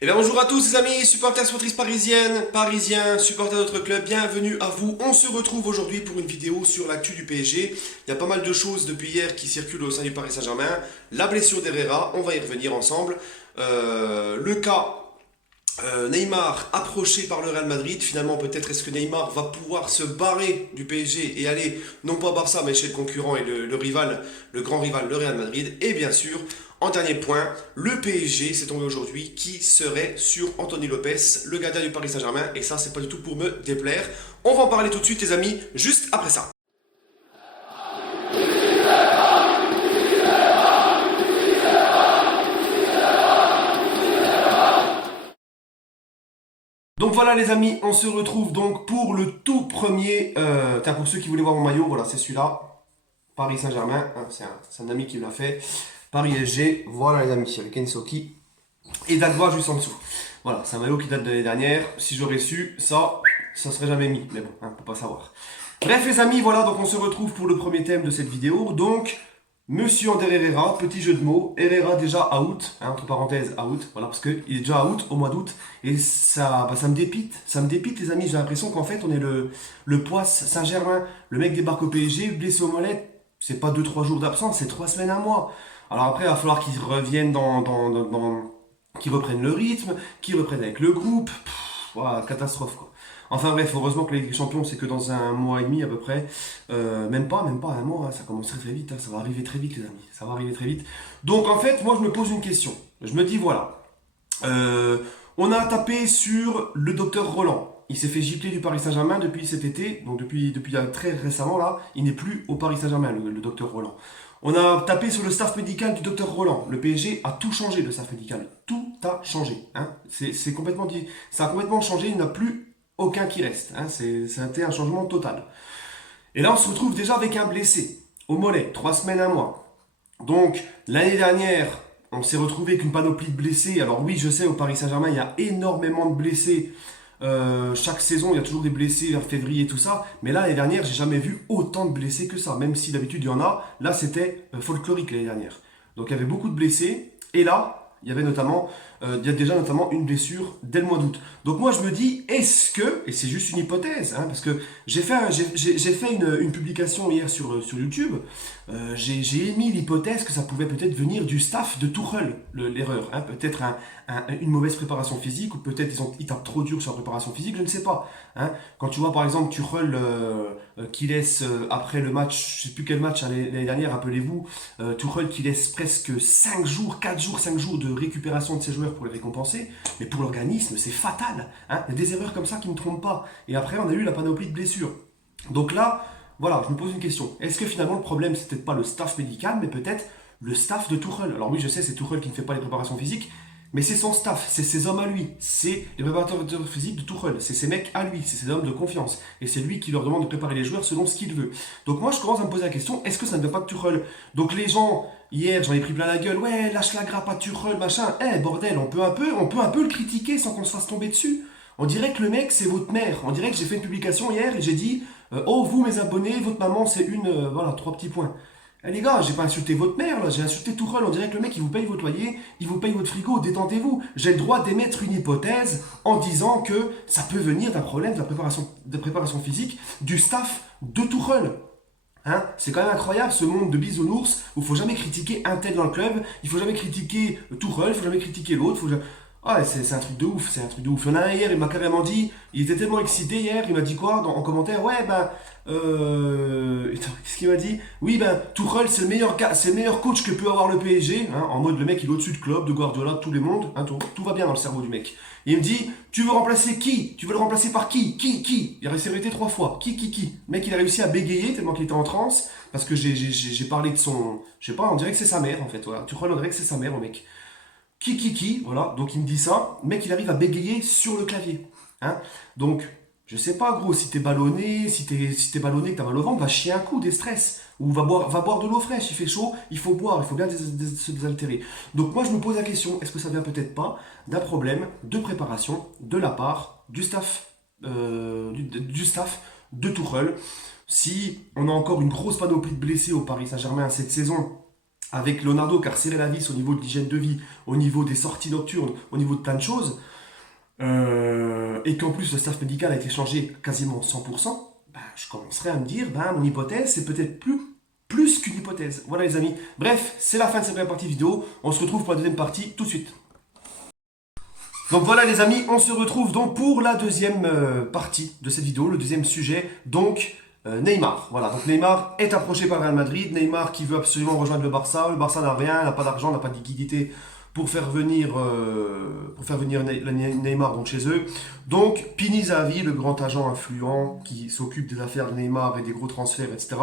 Eh bien bonjour à tous les amis, supporters, supportrices parisiennes, parisiens, supporters de notre club, bienvenue à vous. On se retrouve aujourd'hui pour une vidéo sur l'actu du PSG. Il y a pas mal de choses depuis hier qui circulent au sein du Paris Saint-Germain. La blessure d'Herrera, on va y revenir ensemble. Le cas Neymar approché par le Real Madrid. Finalement, peut-être est-ce que Neymar va pouvoir se barrer du PSG et aller, non pas à Barça, mais chez le concurrent et le rival, le grand rival, le Real Madrid. Et bien sûr, en dernier point, le PSG, c'est tombé aujourd'hui, qui serait sur Anthony Lopez, le gardien du Paris Saint-Germain. Et ça, c'est pas du tout pour me déplaire. On va en parler tout de suite, les amis, juste après ça. Donc voilà les amis, on se retrouve donc pour le tout premier, tiens pour ceux qui voulaient voir mon maillot, voilà c'est celui-là, Paris Saint-Germain, hein, c'est un ami qui l'a fait, Paris SG, voilà les amis, avec Ensoki, et Dagba juste en dessous. Voilà, c'est un maillot qui date de l'année dernière, si j'aurais su, ça serait jamais mis, mais bon, hein, faut pas savoir. Bref les amis, voilà, donc on se retrouve pour le premier thème de cette vidéo, donc Monsieur Ander Herrera, petit jeu de mots, Herrera déjà out, hein, entre parenthèses out, voilà, parce qu'il est déjà out au mois d'août, et ça me dépite les amis, j'ai l'impression qu'en fait on est le Poisse Saint-Germain, le mec débarque au PSG, blessé au mollet, c'est pas 2 3 jours d'absence, c'est 3 semaines, un mois. Alors après il va falloir qu'ils reviennent qu'ils reprennent le rythme, qu'ils reprennent avec le groupe, voilà, catastrophe quoi. Enfin bref, heureusement que la Ligue des Champions, c'est que dans un mois et demi à peu près. Même pas un mois, hein, ça commence très très vite, hein, ça va arriver très vite les amis, ça va arriver très vite. Donc en fait, moi je me pose une question. Je me dis voilà, euh, on a tapé sur le docteur Roland. Il s'est fait gifler du Paris Saint-Germain depuis cet été, donc depuis très récemment là, il n'est plus au Paris Saint-Germain, le docteur Roland. On a tapé sur le staff médical du docteur Roland. Le PSG a tout changé, le staff médical. Tout a changé. Hein. C'est complètement dit. Ça a complètement changé, il n'y en a plus aucun qui reste. Hein. C'était un changement total. Et là, on se retrouve déjà avec un blessé au mollet, 3 semaines, un mois. Donc, l'année dernière, on s'est retrouvé avec une panoplie de blessés. Alors oui, je sais, au Paris Saint-Germain, il y a énormément de blessés. Chaque saison, il y a toujours des blessés vers février et tout ça. Mais là, l'année dernière, j'ai jamais vu autant de blessés que ça. Même si d'habitude, il y en a. Là, c'était folklorique l'année dernière. Donc, il y avait beaucoup de blessés. Et là, il y a déjà notamment une blessure dès le mois d'août. Donc moi je me dis, est-ce que, et c'est juste une hypothèse, hein, parce que j'ai fait une publication hier sur YouTube, j'ai émis l'hypothèse que ça pouvait peut-être venir du staff de Tuchel, l'erreur, hein, peut-être une mauvaise préparation physique, ou peut-être ils tapent trop dur sur la préparation physique, je ne sais pas. Hein. Quand tu vois par exemple Tuchel qui laisse après le match, je ne sais plus quel match hein, l'année dernière, rappelez-vous, Tuchel qui laisse presque 5 jours, 4 jours, 5 jours de récupération de ses joueurs pour les récompenser, mais pour l'organisme c'est fatal. Hein. Il y a des erreurs comme ça qui ne trompent pas. Et après on a eu la panoplie de blessures. Donc là, voilà, je me pose une question. Est-ce que finalement le problème c'est peut-être pas le staff médical, mais peut-être le staff de Tuchel? Alors oui, je sais, c'est Tuchel qui ne fait pas les préparations physiques, mais c'est son staff, c'est ses hommes à lui, c'est les préparateurs physiques de Tuchel, c'est ses mecs à lui, c'est ses hommes de confiance. Et c'est lui qui leur demande de préparer les joueurs selon ce qu'il veut. Donc moi je commence à me poser la question, est-ce que ça ne vient pas de Tuchel? Donc les gens, hier j'en ai pris plein la gueule, ouais, lâche la grappe à Tuchel, machin. Eh bordel, on peut un peu le critiquer sans qu'on se fasse tomber dessus. On dirait que le mec c'est votre mère. On dirait que j'ai fait une publication hier et j'ai dit, oh vous mes abonnés, votre maman c'est voilà, 3 petits points. Eh les gars, j'ai pas insulté votre mère là, j'ai insulté Tourelle, on dirait que le mec il vous paye votre loyer, il vous paye votre frigo, détendez-vous. J'ai le droit d'émettre une hypothèse en disant que ça peut venir d'un problème de préparation physique du staff de Tourelle. Hein, c'est quand même incroyable ce monde de bisounours où il faut jamais critiquer un tel dans le club, il faut jamais critiquer Tourelle, il faut jamais critiquer l'autre, ah, c'est un truc de ouf, c'est un truc de ouf. Il y en a un hier, il m'a carrément dit, il était tellement excité hier, il m'a dit quoi en commentaire? Ouais, ben, qu'est-ce qu'il m'a dit? Oui, ben, Tuchel, c'est le meilleur coach que peut avoir le PSG, hein, en mode le mec il est au-dessus de Klopp, de Guardiola, de tous les mondes, hein, tout va bien dans le cerveau du mec. Et il me dit, tu veux remplacer qui? Tu veux le remplacer par qui? Qui? Il a réussi à répéter 3 fois. Qui? Le mec il a réussi à bégayer tellement qu'il était en transe, parce que j'ai parlé de son, je sais pas, on dirait que c'est sa mère en fait, voilà. Tuchel, on dirait que c'est sa mère au mec. Voilà, donc il me dit ça, le mec il arrive à bégayer sur le clavier. Hein. Donc, je sais pas gros, si t'es ballonné, si t'es ballonné, que t'as mal au ventre, va chier un coup, des stress. Ou va boire de l'eau fraîche, il fait chaud, il faut boire, il faut bien se désaltérer. Donc moi je me pose la question, est-ce que ça vient peut-être pas d'un problème de préparation de la part du staff, du staff de Tuchel? Si on a encore une grosse panoplie de blessés au Paris Saint-Germain cette saison, avec Leonardo qui a resserré la vis au niveau de l'hygiène de vie, au niveau des sorties nocturnes, au niveau de plein de choses, et qu'en plus le staff médical a été changé quasiment 100%, ben, je commencerai à me dire, ben, mon hypothèse, c'est peut-être plus qu'une hypothèse. Voilà les amis. Bref, c'est la fin de cette première partie vidéo. On se retrouve pour la deuxième partie tout de suite. Donc voilà les amis, on se retrouve donc pour la deuxième partie de cette vidéo, le deuxième sujet, donc Neymar. Voilà, donc Neymar est approché par le Real Madrid, Neymar qui veut absolument rejoindre le Barça n'a rien, n'a pas d'argent, n'a pas de liquidité pour faire venir Neymar donc chez eux. Donc Pini Zahavi, le grand agent influent qui s'occupe des affaires de Neymar et des gros transferts, etc.,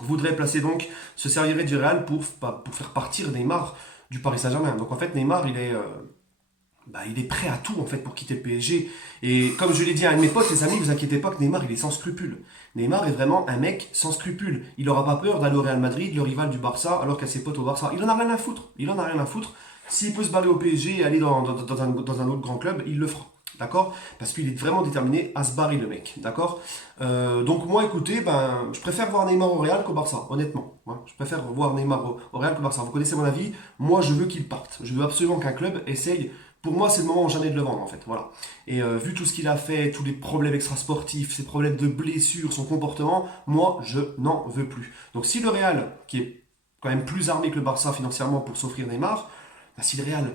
voudrait placer donc, se servirait du Real pour faire partir Neymar du Paris Saint-Germain. Donc en fait Neymar il est prêt à tout en fait pour quitter le PSG. Et comme je l'ai dit à un de mes potes, les amis, vous inquiétez pas que Neymar il est sans scrupules. Neymar est vraiment un mec sans scrupules. Il n'aura pas peur d'aller au Real Madrid, le rival du Barça, alors qu'il a ses potes au Barça. Il en a rien à foutre. Il en a rien à foutre. S'il peut se barrer au PSG et aller dans un autre grand club, il le fera. D'accord? Parce qu'il est vraiment déterminé à se barrer le mec. D'accord? Donc moi écoutez, ben, je préfère voir Neymar au Real qu'au Barça, honnêtement. Hein. Je préfère voir Neymar au Real qu'au Barça. Vous connaissez mon avis? Moi je veux qu'il parte. Je veux absolument qu'un club essaye. Pour moi, c'est le moment jamais de le vendre, en fait. Voilà. Et vu tout ce qu'il a fait, tous les problèmes extrasportifs, ses problèmes de blessures, son comportement, moi, je n'en veux plus. Donc, si le Real, qui est quand même plus armé que le Barça financièrement pour s'offrir Neymar, bah, si le Real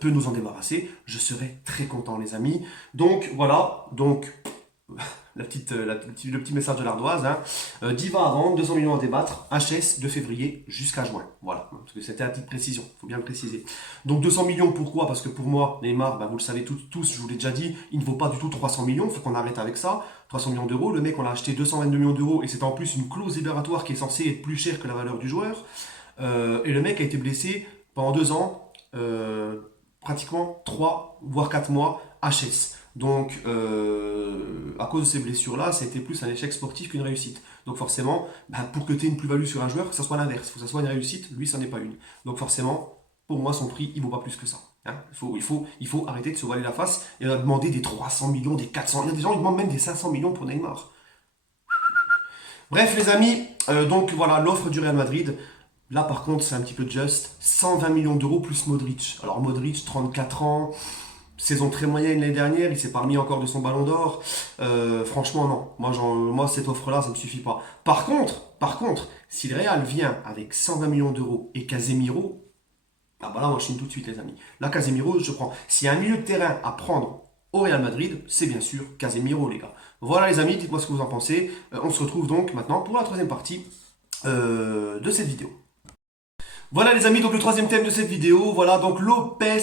peut nous en débarrasser, je serai très content, les amis. Donc, voilà. Donc, le petit message de l'ardoise. Hein. Diva à vendre, 200 millions à débattre, HS de février jusqu'à juin. Voilà, parce que c'était à petite précision, il faut bien le préciser. Donc 200 millions, pourquoi? Parce que pour moi, Neymar, ben, vous le savez tous, je vous l'ai déjà dit, il ne vaut pas du tout 300 millions, il faut qu'on arrête avec ça. 300 millions d'euros, le mec on l'a acheté 222 millions d'euros et c'est en plus une clause libératoire qui est censée être plus chère que la valeur du joueur. Et le mec a été blessé pendant 2 ans, pratiquement 3 voire 4 mois HS. Donc, à cause de ces blessures-là, ça a été plus un échec sportif qu'une réussite. Donc forcément, ben, pour que tu aies une plus-value sur un joueur, que ça soit l'inverse, il faut que ça soit une réussite, lui, ça n'est pas une. Donc forcément, pour moi, son prix, il vaut pas plus que ça. Hein. Il faut arrêter de se voiler la face et de demander des 300 millions, des 400. Il y a des gens qui demandent même des 500 millions pour Neymar. Bref, les amis, donc voilà l'offre du Real Madrid. Là, par contre, c'est un petit peu juste. 120 millions d'euros plus Modric. Alors, Modric, 34 ans, saison très moyenne l'année dernière, il s'est pas remis encore de son ballon d'or. Franchement, non. Moi, cette offre-là, ça ne me suffit pas. Par contre, si le Real vient avec 120 millions d'euros et Casemiro, ah bah là, moi, je chine tout de suite, les amis. Là, Casemiro, je prends. S'il y a un milieu de terrain à prendre au Real Madrid, c'est bien sûr Casemiro, les gars. Voilà, les amis, dites-moi ce que vous en pensez. On se retrouve donc maintenant pour la troisième partie de cette vidéo. Voilà les amis, donc le troisième thème de cette vidéo, voilà, donc Lopez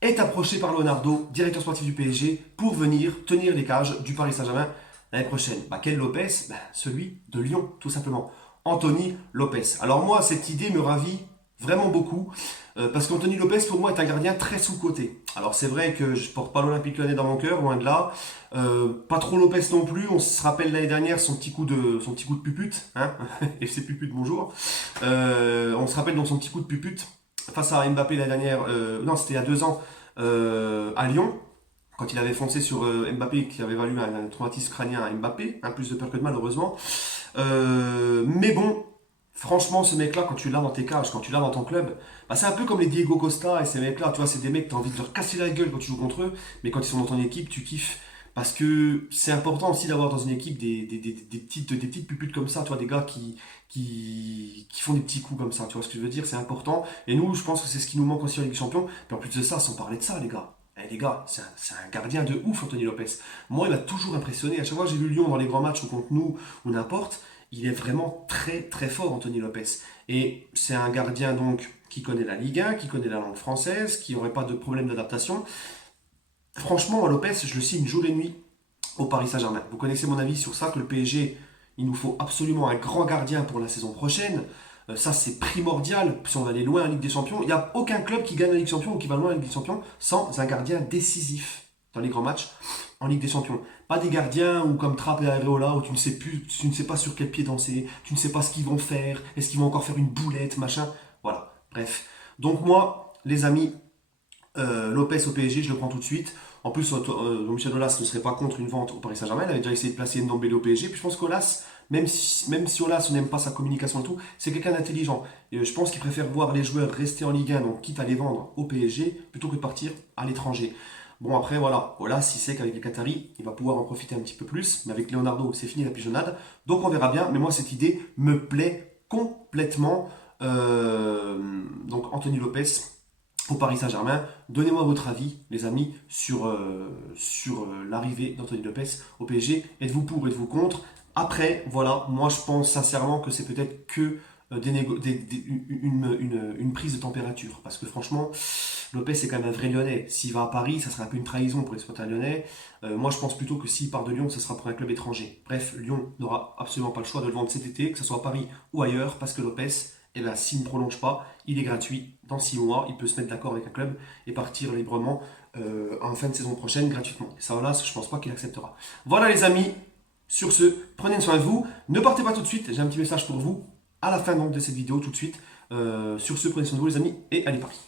est approché par Leonardo, directeur sportif du PSG, pour venir tenir les cages du Paris Saint-Germain l'année prochaine. Bah, quel Lopez? Bah, celui de Lyon, tout simplement. Anthony Lopez. Alors moi, cette idée me ravit vraiment beaucoup, parce qu'Anthony Lopez, pour moi, est un gardien très sous-coté. Alors c'est vrai que je porte pas l'Olympique Lyonnais dans mon cœur, loin de là. Pas trop Lopez non plus, on se rappelle l'année dernière son petit coup de pupute, hein, FC Pupute, bonjour. On se rappelle donc son petit coup de pupute face à Mbappé l'année dernière, non c'était il y a 2 ans, à Lyon, quand il avait foncé sur Mbappé, qui avait valu un traumatisme crânien à Mbappé, un plus de peur que de mal heureusement. Mais bon, franchement ce mec là, quand tu l'as dans tes cages, quand tu l'as dans ton club, bah, c'est un peu comme les Diego Costa et ces mecs là, tu vois, c'est des mecs que tu as envie de leur casser la gueule quand tu joues contre eux, mais quand ils sont dans ton équipe, tu kiffes. Parce que c'est important aussi d'avoir dans une équipe des petites puputes comme ça, tu vois, des gars qui font des petits coups comme ça, tu vois ce que je veux dire, c'est important. Et nous, je pense que c'est ce qui nous manque aussi en Ligue des Champions. Puis en plus de ça, sans parler de ça, les gars. Eh, les gars, c'est un gardien de ouf, Anthony Lopez. Moi, il m'a toujours impressionné. À chaque fois que j'ai vu Lyon dans les grands matchs ou contre nous ou n'importe, il est vraiment très très fort, Anthony Lopez. Et c'est un gardien donc qui connaît la Ligue 1, qui connaît la langue française, qui n'aurait pas de problème d'adaptation. Franchement, Lopez, je le signe jour et nuit au Paris Saint-Germain. Vous connaissez mon avis sur ça, que le PSG, il nous faut absolument un grand gardien pour la saison prochaine. Ça, c'est primordial si on va aller loin en Ligue des Champions. Il n'y a aucun club qui gagne la Ligue des Champions ou qui va loin en Ligue des Champions sans un gardien décisif dans les grands matchs en Ligue des Champions. Pas des gardiens ou comme Trapp et Areola où tu ne sais pas sur quel pied danser, tu ne sais pas ce qu'ils vont faire, est-ce qu'ils vont encore faire une boulette, machin. Voilà, bref. Donc moi, les amis, Lopez au PSG, je le prends tout de suite. En plus, Michel Aulas ne serait pas contre une vente au Paris Saint-Germain. Il avait déjà essayé de placer Ndombele au PSG. Puis je pense qu'Aulas même si Olas n'aime pas sa communication et tout, c'est quelqu'un d'intelligent. Et je pense qu'il préfère voir les joueurs rester en Ligue 1, donc quitte à les vendre au PSG, plutôt que de partir à l'étranger. Bon, après, voilà, Olas, il sait qu'avec les Qataris, il va pouvoir en profiter un petit peu plus, mais avec Leonardo, c'est fini la pigeonnade. Donc on verra bien, mais moi, cette idée me plaît complètement. Donc Anthony Lopez au Paris Saint-Germain. Donnez-moi votre avis, les amis, sur l'arrivée d'Anthony Lopez au PSG. Êtes-vous pour, êtes-vous contre? Après, voilà, moi je pense sincèrement que c'est peut-être que une prise de température. Parce que franchement, Lopez c'est quand même un vrai Lyonnais. S'il va à Paris, ça serait un peu une trahison pour les supporters lyonnais. Moi je pense plutôt que s'il part de Lyon, ça sera pour un club étranger. Bref, Lyon n'aura absolument pas le choix de le vendre cet été, que ce soit à Paris ou ailleurs, parce que Lopez, eh ben, s'il ne prolonge pas, il est gratuit. Dans 6 mois, il peut se mettre d'accord avec un club et partir librement en fin de saison prochaine gratuitement. Et ça, voilà, je ne pense pas qu'il acceptera. Voilà les amis, sur ce, prenez soin de vous. Ne partez pas tout de suite, j'ai un petit message pour vous à la fin donc, de cette vidéo tout de suite. Sur ce, prenez soin de vous les amis et allez Paris.